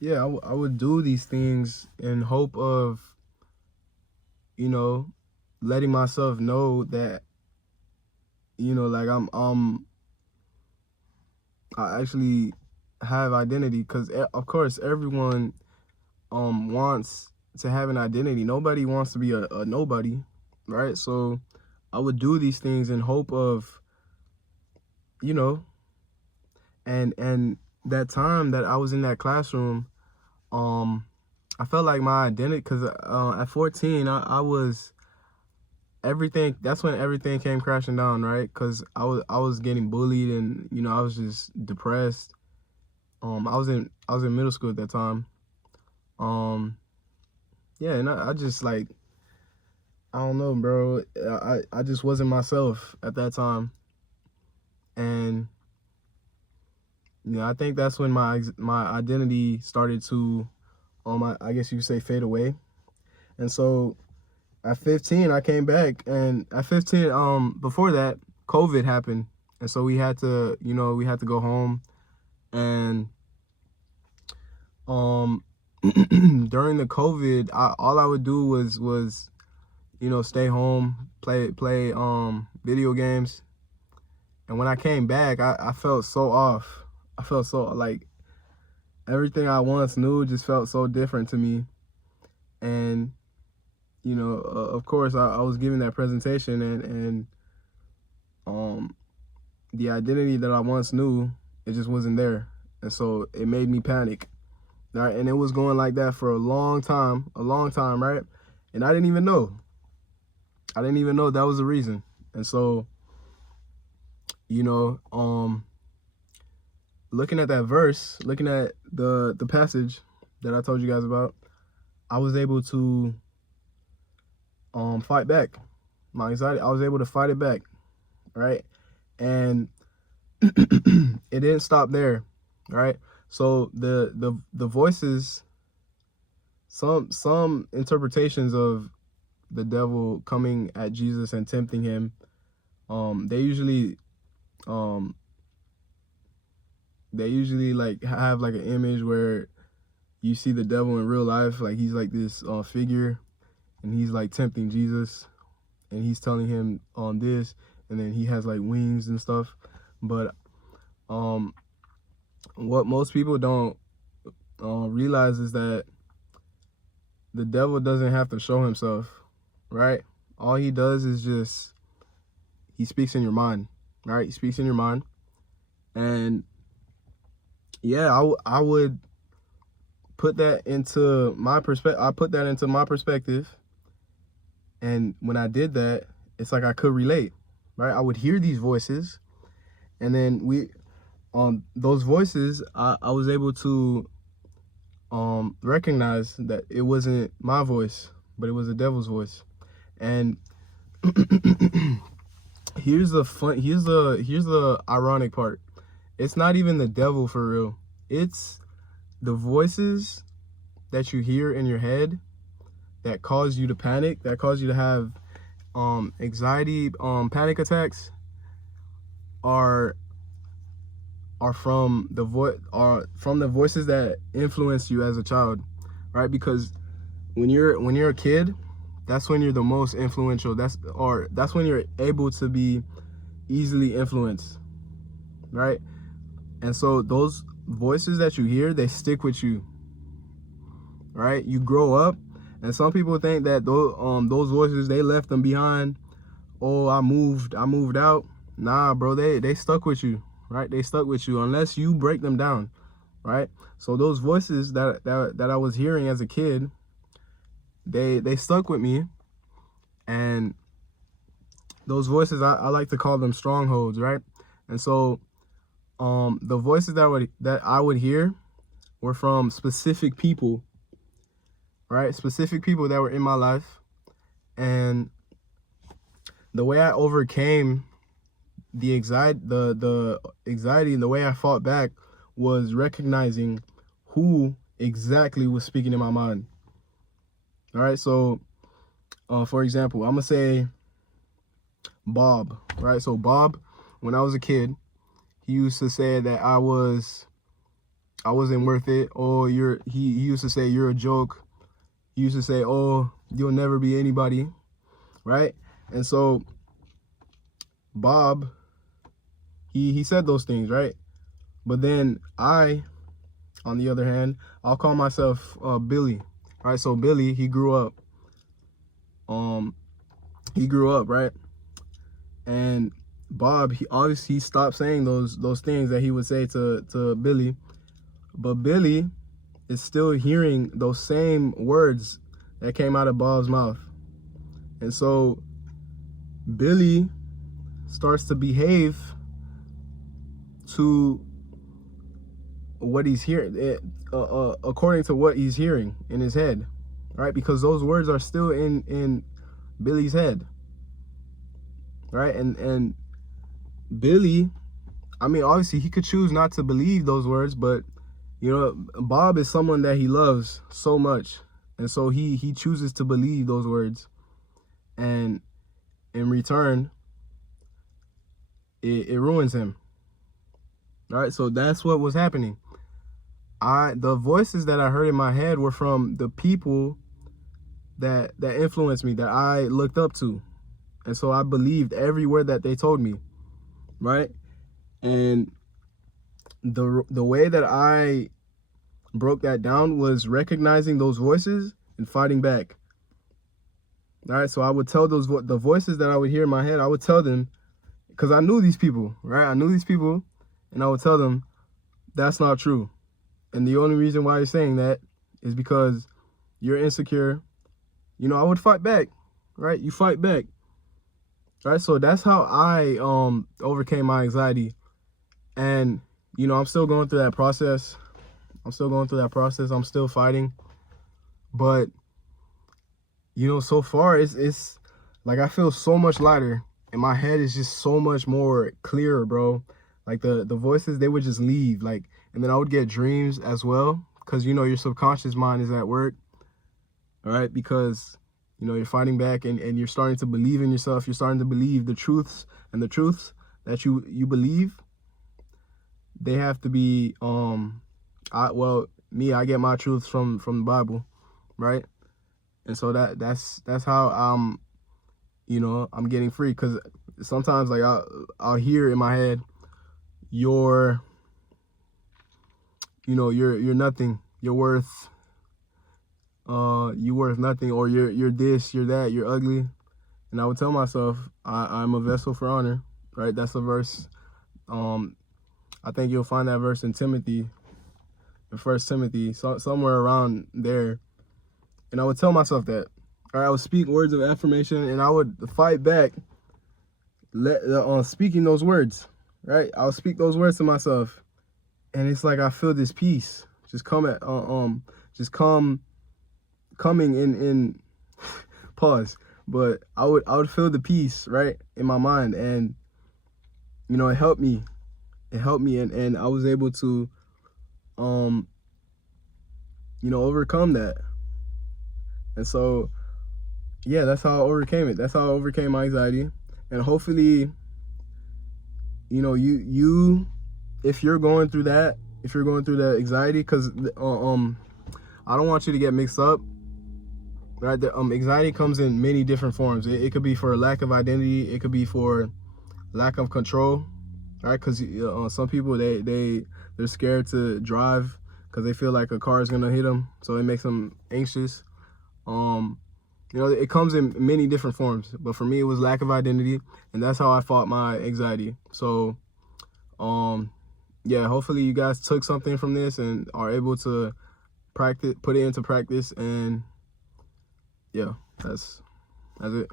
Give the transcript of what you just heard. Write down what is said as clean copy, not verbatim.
yeah, I would do these things in hope of, you know, letting myself know that, like I actually have identity, because of course everyone wants to have an identity. Nobody wants to be a nobody, right? So I would do these things in hope of, you know, and that time that I was in that classroom, um I felt like my identity, because at 14 I was everything. That's when everything came crashing down, right? Because I was getting bullied, and I was just depressed. I was in middle school at that time. um yeah, and I just like, I don't know, bro. I just wasn't myself at that time, and I think that's when my identity started to, I guess you could say, fade away. And so at 15, I came back, and at 15, before that, COVID happened, and so we had to go home, and um, during the COVID, all I would do was stay home, play video games. And when I came back, I felt so off. I felt so like everything I once knew just felt so different to me. And of course, I was giving that presentation, and um, the identity that I once knew, it just wasn't there, and so it made me panic. Right, and it was going like that for a long time, right? And I didn't even know. I didn't even know that was the reason. And so, you know, looking at that verse, looking at the passage that I told you guys about, I was able to fight back my anxiety. I was able to fight it back, right? And it didn't stop there, right? So the voices, some interpretations of the devil coming at Jesus and tempting him, they usually um like have like an image where you see the devil in real life, like he's like this figure, and he's like tempting Jesus, and he's telling him on this, and then he has like wings and stuff. But um what most people don't realize is that the devil doesn't have to show himself, right? All he does is just, he speaks in your mind, right? He speaks in your mind. And yeah, I would put that into my perspective. I put that into my perspective, and when I did that, it's like I could relate, right? I would hear these voices, and then those voices, I was able to recognize that it wasn't my voice, but it was the devil's voice. And here's the ironic part. It's not even the devil for real. It's the voices that you hear in your head that cause you to panic, that cause you to have anxiety, panic attacks, are from the voices that influence you as a child, right? Because when you're a kid, that's when you're the most influential. That's when you're able to be easily influenced, right? And so those voices that you hear, they stick with you, right? You grow up, and some people think that those voices, they left them behind. Oh, I moved out. Nah, bro, they stuck with you, right? They stuck with you unless you break them down, right? So those voices that I was hearing as a kid, they stuck with me. And those voices, I like to call them strongholds, right? And so the voices that I would hear were from specific people, right? Specific people that were in my life. And the way I overcame the anxiety and the way I fought back was recognizing who exactly was speaking in my mind. All right, so for example, I'm gonna say Bob, right? So Bob, when I was a kid, he used to say that I was I wasn't worth it. Oh, he used to say you're a joke. He used to say, oh, you'll never be anybody, right? And so Bob, he said those things, right? But then on the other hand, I'll call myself Billy, right? So Billy, he grew up, right? And Bob, he obviously stopped saying those things that he would say to Billy, but Billy is still hearing those same words that came out of Bob's mouth. And so Billy starts to behave to what he's hearing, according to what he's hearing in his head, right? Because those words are still in Billy's head, right? And Billy, I mean, obviously he could choose not to believe those words, but you know, Bob is someone that he loves so much, and so he chooses to believe those words, and in return, it ruins him. All right, so that's what was happening. The voices that I heard in my head were from the people that influenced me, that I looked up to, and so I believed every word that they told me, right? And the way that I broke that down was recognizing those voices and fighting back. All right, so I would tell the voices that I would hear in my head, I would tell them, because I knew these people, right? I knew these people, and I would tell them, that's not true. And the only reason why you're saying that is because you're insecure. You know, I would fight back, right? You fight back. Right? So that's how I overcame my anxiety. And, you know, I'm still going through that process. I'm still fighting. But, you know, so far it's like I feel so much lighter, and my head is just so much more clearer, bro. Like the voices, they would just leave. Like, and then I would get dreams as well, because, you know, your subconscious mind is at work, all right? Because, you know, you're fighting back, and you're starting to believe in yourself. You're starting to believe the truths, and the truths that you believe, they have to be, I get my truths from the Bible, right? And so that's how you know, I'm getting free, because sometimes, like, I'll hear in my head, you're nothing, you're worth nothing, or you're this, you're that, you're ugly. And I would tell myself, I'm a vessel for honor, right? That's a verse. I think you'll find that verse in Timothy, in 1 Timothy, somewhere around there. And I would tell myself that. All right, I would speak words of affirmation, and I would fight back, speaking those words, right? I'll speak those words to myself, and it's like I feel this peace just coming in pause. But I would feel the peace, right, in my mind, and, you know, it helped me, and I was able to you know, overcome that. And so, yeah, that's how I overcame it. That's how I overcame my anxiety. And hopefully, you know, you if you're going through that anxiety, because I don't want you to get mixed up, right? Anxiety comes in many different forms. It could be for a lack of identity. It could be for lack of control, right? Because some people, they're scared to drive because they feel like a car is gonna hit them, so it makes them anxious. You know, it comes in many different forms, but for me, it was lack of identity, and that's how I fought my anxiety. So, yeah, hopefully you guys took something from this and are able to put it into practice, and yeah, that's it.